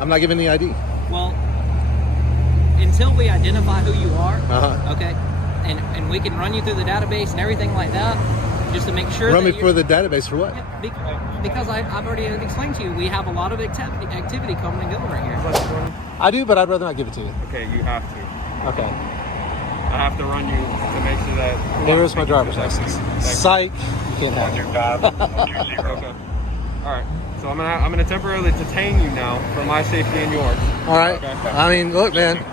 I'm not giving the ID. Well, until we identify who you are, Uh-huh. okay, and we can run you through the database and everything like that, just to make sure Run that me for the database for what? because I've already explained to you, we have a lot of activity coming and going right here. I do, but I'd rather not give it to you. Okay, you have to. Okay. I have to run you to make sure that... Here's my driver's license. Psych. You can't have it. Okay. All right. So I'm gonna temporarily detain you now for my safety and yours. All right. Okay. I mean, look, man.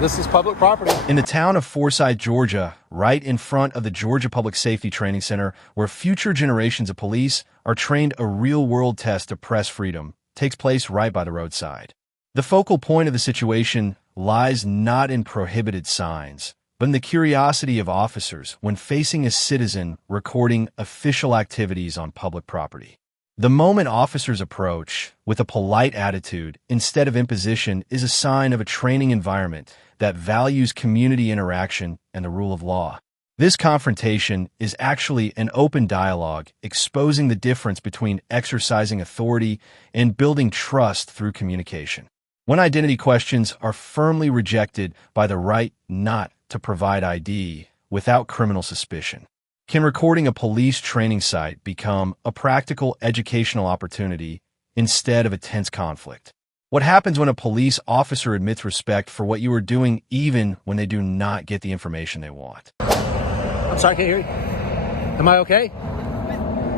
This is public property. In the town of Forsyth, Georgia, right in front of the Georgia Public Safety Training Center, where future generations of police are trained, a real-world test of press freedom takes place right by the roadside. The focal point of the situation lies not in prohibited signs, but in the curiosity of officers when facing a citizen recording official activities on public property. The moment officers approach with a polite attitude instead of imposition is a sign of a training environment that values community interaction and the rule of law. This confrontation is actually an open dialogue, exposing the difference between exercising authority and building trust through communication. When identity questions are firmly rejected by the right not to provide ID without criminal suspicion, can recording a police training site become a practical educational opportunity instead of a tense conflict? What happens when a police officer admits respect for what you are doing even when they do not get the information they want? I'm sorry, I can't hear you. Am I okay?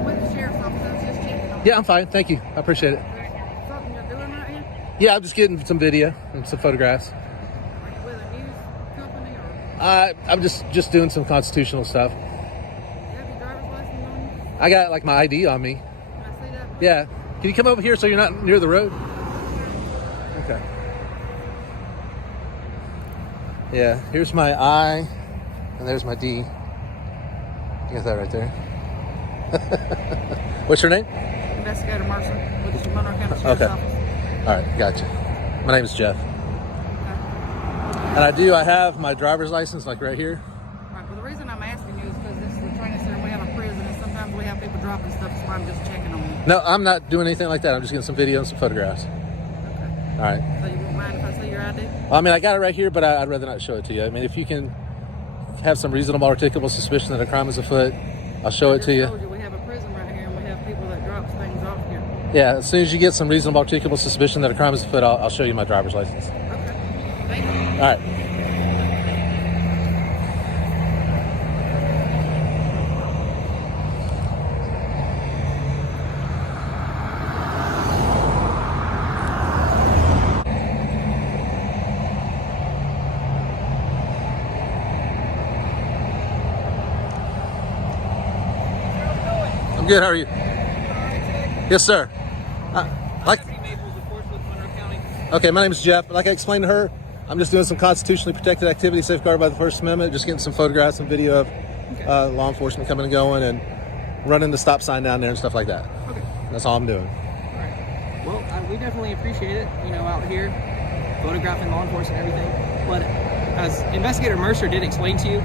With the sheriff's office, just checking on. Yeah, I'm fine. Thank you. I appreciate it. Something you're doing right here? Yeah, I'm just getting some video and some photographs. Are you with a news company or I'm just doing some constitutional stuff. you have your driver's license on you? I got like my ID on me. Can I see that? Yeah. Can you come over here so you're not near the road? Okay. Yeah, here's my I, and there's my D. You got that right there. What's your name? Investigator Mercer with the Monroe County Sheriff's Okay. Office. All right, gotcha. My name is Jeff. And I have my driver's license like right here. Right, well, the reason I'm asking you is because this is a training center. We have a prison, and sometimes we have people dropping stuff, so I'm just checking on you. No, I'm not doing anything like that. I'm just getting some video and some photographs. Okay. All right. So you won't mind if I see your ID? I mean, I got it right here, but I'd rather not show it to you. I mean, if you can have some reasonable articulable suspicion that a crime is afoot, I'll show it to I you. told you we have a prison right here, and we have people that drop things off here. Yeah, as soon as you get some reasonable articulable suspicion that a crime is afoot, I'll show you my driver's license. Okay. Thank you. All right. I'm good. How are you? Yes, sir. Like. Okay, my name is Jeff. Like I explained to her, I'm just doing some constitutionally protected activity safeguarded by the First Amendment, just getting some photographs and video of law enforcement coming and going and running the stop sign down there and stuff like that. Okay. That's all I'm doing. All right. Well, we definitely appreciate it, out here, photographing law enforcement and everything. But as Investigator Mercer did explain to you,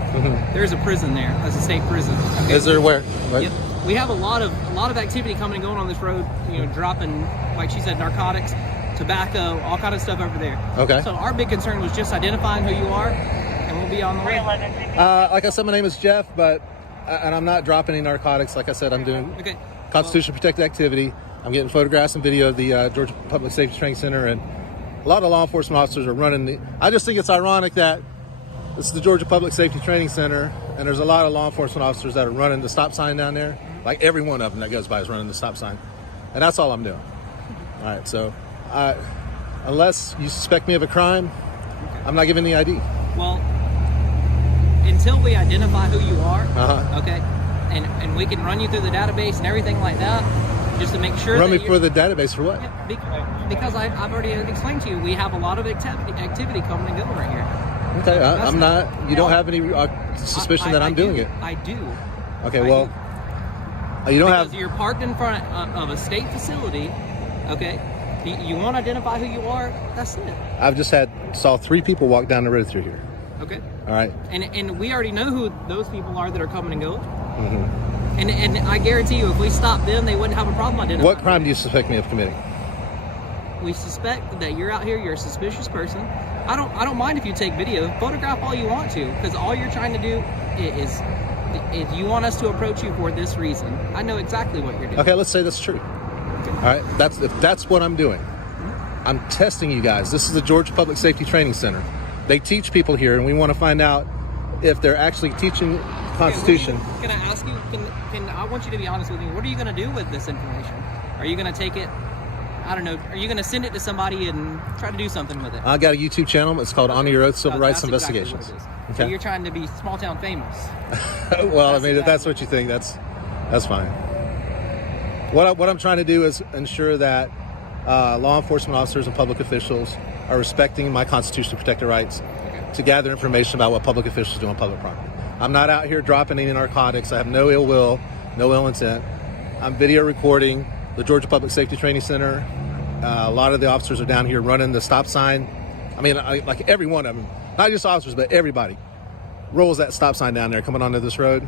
there's a prison there. That's a state prison. Okay? Is there where? What? Yep. We have a lot of activity coming and going on this road, dropping, like she said, narcotics, tobacco, all kind of stuff over there. Okay. So our big concern was just identifying who you are, and we'll be on the way. Like I said, my name is Jeff, and I'm not dropping any narcotics. Like I said, I'm doing constitutionally protected activity. I'm getting photographs and video of the Georgia Public Safety Training Center, and a lot of law enforcement officers are running I just think it's ironic that this is the Georgia Public Safety Training Center, and there's a lot of law enforcement officers that are running the stop sign down there. Like every one of them that goes by is running the stop sign. And that's all I'm doing. All right, so unless you suspect me of a crime, I'm not giving the ID. Well, until we identify who you are, Uh-huh. and we can run you through the database and everything like that, just to make sure Run that me for the database for what? Because I've already explained to you, we have a lot of activity coming and going right here. Okay, I'm not. You don't have any suspicion that I'm doing it. I do. Okay, well, you don't have. Because you're parked in front of a state facility. Okay, you want to identify who you are. That's it. I've just saw 3 people walk down the road through here. Okay. All right. And we already know who those people are that are coming and going. And I guarantee you, if we stopped them, they wouldn't have a problem identifying. What crime do you suspect me of committing? We suspect that you're out here. You're a suspicious person. I don't mind if you take video. Photograph all you want to, because all you're trying to do is you want us to approach you for this reason. I know exactly what you're doing. Okay, let's say that's true. All right, if that's what I'm doing. I'm testing you guys. This is the Georgia Public Safety Training Center. They teach people here, and we want to find out if they're actually teaching the Constitution. Okay, can I ask you? I want you to be honest with me. What are you going to do with this information? Are you going to take it? I don't know. Are you going to send it to somebody and try to do something with it? I got a YouTube channel. It's called Honor Your Oath Civil Rights Investigations. Exactly what it is. Okay. So you're trying to be small town famous. Well, I mean, if that's what you think, that's fine. What I'm trying to do is ensure that law enforcement officers and public officials are respecting my constitutionally protected rights to gather information about what public officials do on public property. I'm not out here dropping any narcotics. I have no ill will, no ill intent. I'm video recording the Georgia Public Safety Training Center. A lot of the officers are down here running the stop sign. I mean, like every one of them, not just officers, but everybody rolls that stop sign down there coming onto this road.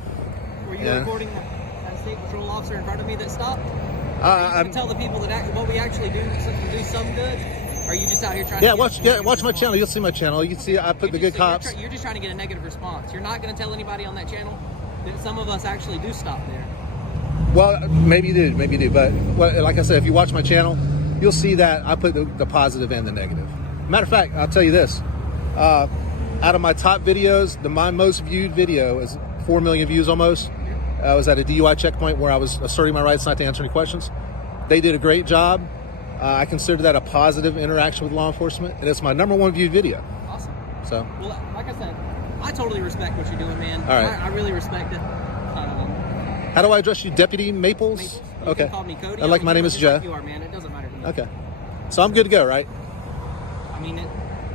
Were you recording that state patrol officer in front of me that stopped? You can tell the people that what we actually do some good. Or are you just out here trying to watch my channel. You'll see my channel. You can see I put the good cops. You're just trying to get a negative response. You're not going to tell anybody on that channel that some of us actually do stop there. Well, maybe you do. But like I said, if you watch my channel, you'll see that I put the positive and the negative. Matter of fact, I'll tell you this. Out of my top videos, my most viewed video is 4 million views almost. I was at a DUI checkpoint where I was asserting my rights not to answer any questions. They did a great job. I consider that a positive interaction with law enforcement, and it's my #1 viewed video. Awesome. So, well, like I said, I totally respect what you're doing, man. All right. I really respect it. How do I address you, Deputy Maples? You okay. can call me Cody. My name is Jeff. Like you are, man. It doesn't matter to me. Okay. So I'm good to go, right? I mean,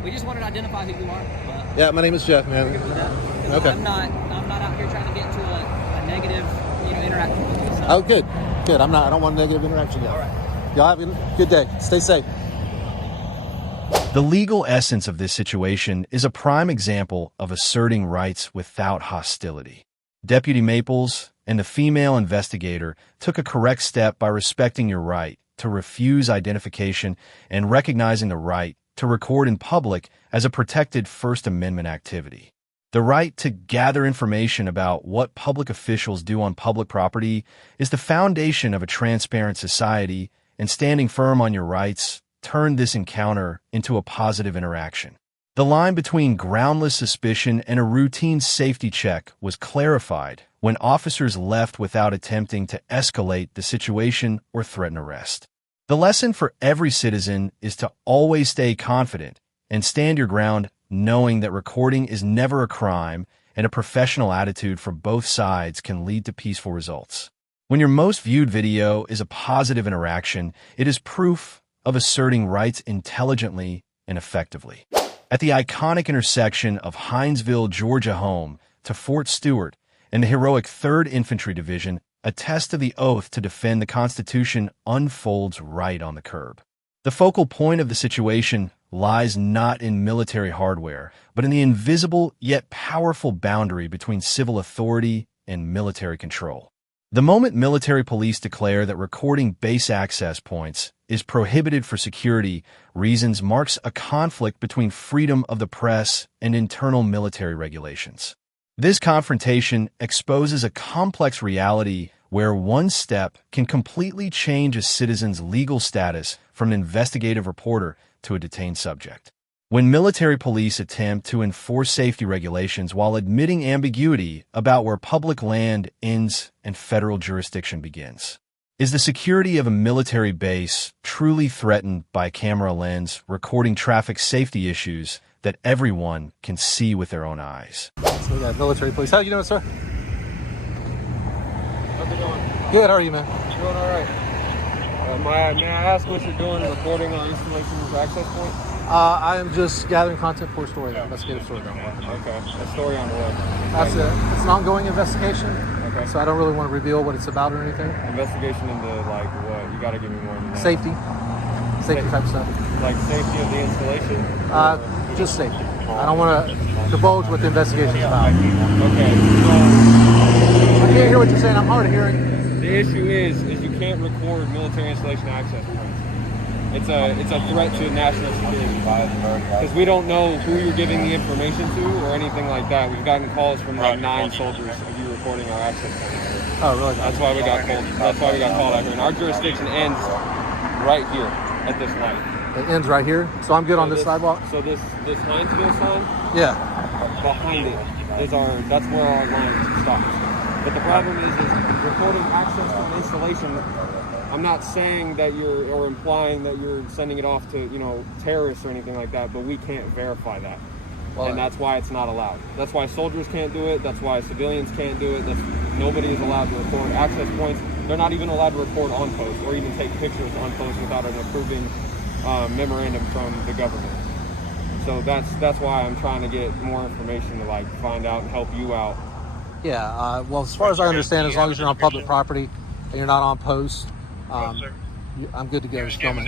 we just wanted to identify who you are. But yeah, my name is Jeff, man. Okay. I'm not out here trying to get into a negative, interaction with you. So. Oh, good. I don't want a negative interaction yet. All right. Y'all have a good day. Stay safe. The legal essence of this situation is a prime example of asserting rights without hostility. Deputy Maples and the female investigator took a correct step by respecting your right to refuse identification and recognizing the right to record in public as a protected First Amendment activity. The right to gather information about what public officials do on public property is the foundation of a transparent society, and standing firm on your rights turned this encounter into a positive interaction. The line between groundless suspicion and a routine safety check was clarified when officers left without attempting to escalate the situation or threaten arrest. The lesson for every citizen is to always stay confident and stand your ground, knowing that recording is never a crime and a professional attitude from both sides can lead to peaceful results. When your most viewed video is a positive interaction, it is proof of asserting rights intelligently and effectively. At the iconic intersection of Hinesville, Georgia home to Fort Stewart and the heroic 3rd Infantry Division, a test of the oath to defend the Constitution unfolds right on the curb. The focal point of the situation lies not in military hardware, but in the invisible yet powerful boundary between civil authority and military control. The moment military police declare that recording base access points is prohibited for security reasons marks a conflict between freedom of the press and internal military regulations. This confrontation exposes a complex reality where one step can completely change a citizen's legal status from an investigative reporter to a detained subject. When military police attempt to enforce safety regulations while admitting ambiguity about where public land ends and federal jurisdiction begins. Is the security of a military base truly threatened by a camera lens recording traffic safety issues that everyone can see with their own eyes? So we got military police. How you doing, sir? How's it going? Good, how are you, man? Doing all right. May I ask what you're doing recording on installation of access point? I am just gathering content for a story, investigative story. Okay. A story on what? That's it. It's an ongoing investigation. Okay. So I don't really want to reveal what it's about or anything. Investigation into like what? You got to give me more than that. Safety type stuff. Like safety of the installation? Just safety. I don't want to divulge what the investigation is about. Okay. I can't hear what you're saying. I'm hard of hearing. The issue is you can't record military installation access points. It's a threat to national security because we don't know who you're giving the information to or anything like that. We've gotten calls from like 9 soldiers of you recording our access point out here. Oh, really? That's why we got called. That's why we got called out here. And our jurisdiction ends right here at this light. It ends right here, so I'm good on this sidewalk. So this Hinesville sign. Yeah. Behind it is that's where our line stops. But the problem is recording access to an installation. I'm not saying that or implying that you're sending it off to, terrorists or anything like that, but we can't verify that. Well, and that's why it's not allowed. That's why soldiers can't do it. That's why civilians can't do it. Nobody is allowed to record access points. They're not even allowed to record on post or even take pictures on post without an approving memorandum from the government. So that's why I'm trying to get more information to find out and help you out. Yeah. Well, as far as I understand, as long as you're on public property and you're not on post, I'm good to go just filming.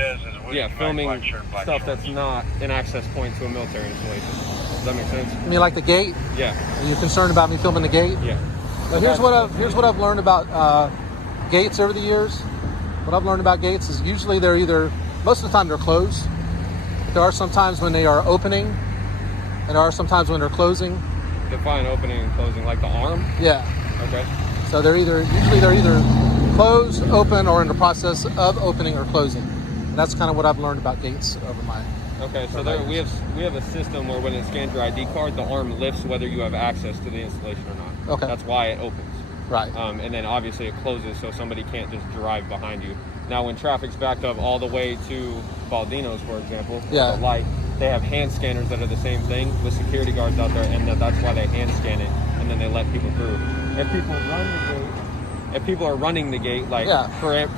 Yeah, filming stuff that's not an access point to a military installation. Does that make sense? You mean like the gate? Yeah. Are you concerned about me filming the gate? Yeah. But here's what I've learned about gates over the years. What I've learned about gates is usually they're most of the time they're closed. But there are some times when they are opening, and there are some times when they're closing. Define opening and closing, like the arm? Yeah. Okay. So usually they're either closed, open, or in the process of opening or closing. And that's kind of what I've learned about gates over my. Okay, so we have a system where when it scans your ID card, the arm lifts whether you have access to the installation or not. Okay. That's why it opens. Right. And then obviously it closes so somebody can't just drive behind you. Now when traffic's backed up all the way to Baldino's, for example, the light, they have hand scanners that are the same thing with security guards out there, and that's why they hand scan it, and then they let people through. If people are running the gate,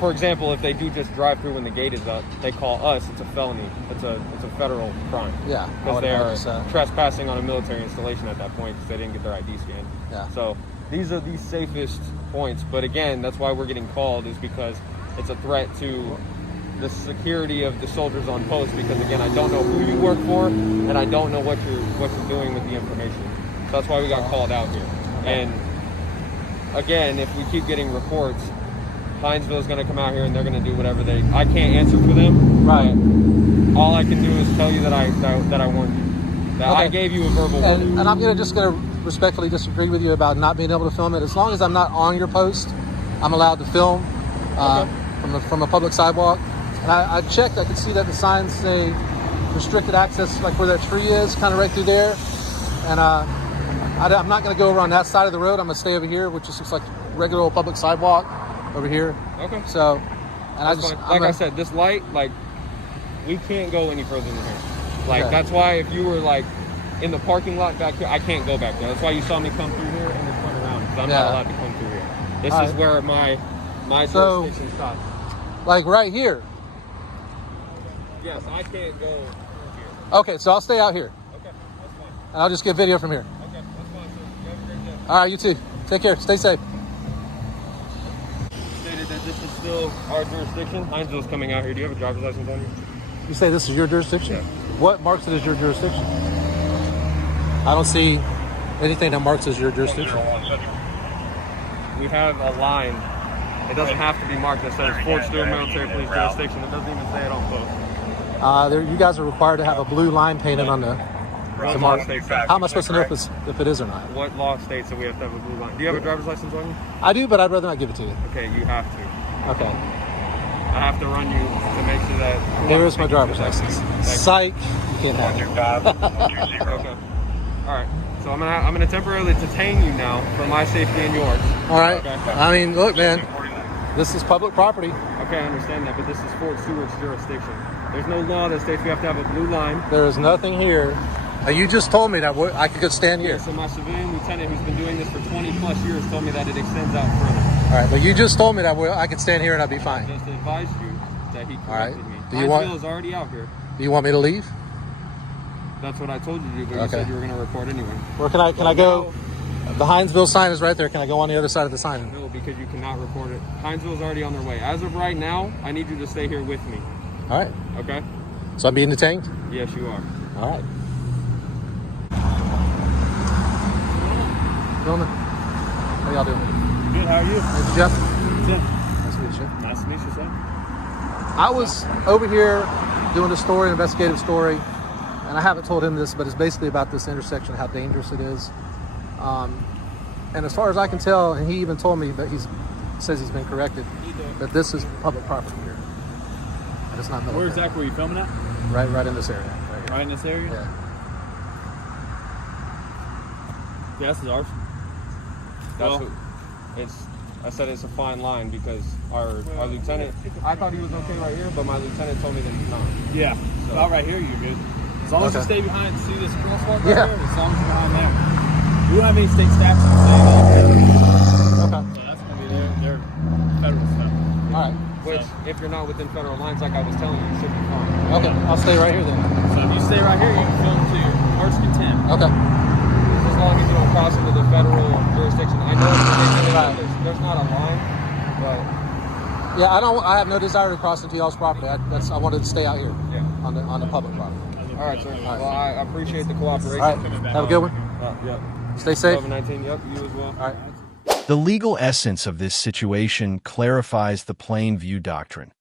for example, if they do just drive through when the gate is up, they call us. It's a felony. It's a federal crime. Yeah, because they are trespassing on a military installation at that point because they didn't get their ID scanned. Yeah. So these are the safest points. But again, that's why we're getting called, is because it's a threat to the security of the soldiers on post. Because again, I don't know who you work for, and I don't know what you're doing with the information. So that's why we got called out here. And again, if we keep getting reports, Hinesville is going to come out here and they're going to do whatever I can't answer for them. Right. All I can do is tell you that I warned you. That I gave you a verbal warning. And I'm just going to respectfully disagree with you about not being able to film it. As long as I'm not on your post, I'm allowed to film from a public sidewalk. And I checked. I could see that the signs say restricted access, like where that tree is, kind of right through there. And I'm not going to go over on that side of the road. I'm going to stay over here, which just looks like regular old public sidewalk over here. Okay. So, and I said, this light, we can't go any further than here. That's why if you were in the parking lot back here, I can't go back there. That's why you saw me come through here and then turn around, because I'm not allowed to come through here. This is where my jurisdiction stops. Like right here. Yes, I can't go here. Okay, so I'll stay out here. Okay, that's fine. And I'll just get video from here. Okay, that's fine, sir. You have a great day. All right, you too. Take care. Stay safe. Stated that this is still our jurisdiction. Hinesville's coming out here. Do you have a driver's license on you? You say this is your jurisdiction? Yeah. What marks it as your jurisdiction? I don't see anything that marks as your jurisdiction. We have a line. It doesn't have to be marked that says Fort Stewart Military Police Jurisdiction. It doesn't even say it on post. You guys are required to have a blue line painted on the mark. How am I supposed to know if it is or not? What law states that we have to have a blue line? Do you have a driver's license on you? I do, but I'd rather not give it to you. Okay, you have to. Okay. I have to run you to make sure that... Here is my driver's license. Psych. You can't have it. Okay. All right. So I'm gonna temporarily detain you now for my safety and yours. All right. Okay. I mean, look, man. This is public property. Okay, I understand that, but this is Fort Stewart's jurisdiction. There's no law that states we have to have a blue line. There is nothing here. You just told me that I could stand here. Yeah, so my civilian lieutenant who's been doing this for 20 plus years told me that it extends out further. All right, but you just told me that I could stand here and I'd be fine. I just advised you that he corrected me. Hinesville is already out here. Do you want me to leave? That's what I told you to do, but you said you were going to report anyway. Where can I go? The Hinesville sign is right there. Can I go on the other side of the sign? No, because you cannot report it. Hinesville's already on their way. As of right now, I need you to stay here with me. All right. Okay? So I'm being detained? Yes, you are. All right. Gentlemen, how y'all doing? Good, how are you? Jeff. Jeff. Nice to meet you. Nice to meet you, sir. I was over here doing a story, an investigative story, and I haven't told him this, but it's basically about this intersection, how dangerous it is. And as far as I can tell, and he even told me that says he's been corrected, that this is public property here. And it's not military. Where exactly were you filming at? Right in this area. Right in this area? Yeah. Yeah, this is ours. I said it's a fine line because our lieutenant, I thought he was okay right here, but my lieutenant told me that he's not. Yeah. So, About right here, you're good. As long as you stay behind, see this crosswalk right Yeah. there? As long as you're behind there. We don't have any state statutes saying that. Okay. So that's going to be their federal stuff. All right. which, if you're not within federal lines, like I was telling you, you should be fine. Okay, I'll stay right here then. So if you stay right here, you can film to your heart's content. Okay. As long as you don't cross into the federal jurisdiction. I know it's ridiculous that there's not a line, but yeah, I have no desire to cross into y'all's property. I wanted to stay out here on the public property. all right, sir. Well, I appreciate the cooperation. All right, have a good one. Yep. Stay safe. 11-19. Yep, you as well. All right. The legal essence of this situation clarifies the plain view doctrine.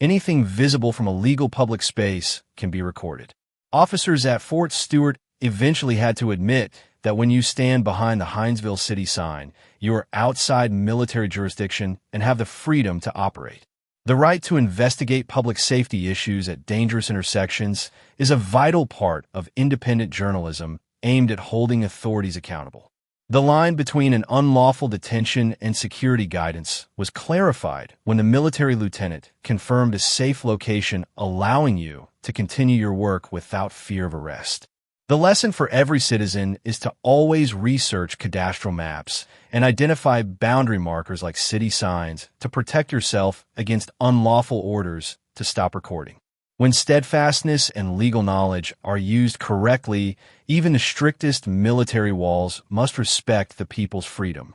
Anything visible from a legal public space can be recorded. Officers at Fort Stewart eventually had to admit that when you stand behind the Hinesville city sign, you are outside military jurisdiction and have the freedom to operate. The right to investigate public safety issues at dangerous intersections is a vital part of independent journalism aimed at holding authorities accountable. The line between an unlawful detention and security guidance was clarified when the military lieutenant confirmed a safe location allowing you to continue your work without fear of arrest. The lesson for every citizen is to always research cadastral maps and identify boundary markers like city signs to protect yourself against unlawful orders to stop recording. When steadfastness and legal knowledge are used correctly, even the strictest military walls must respect the people's freedom.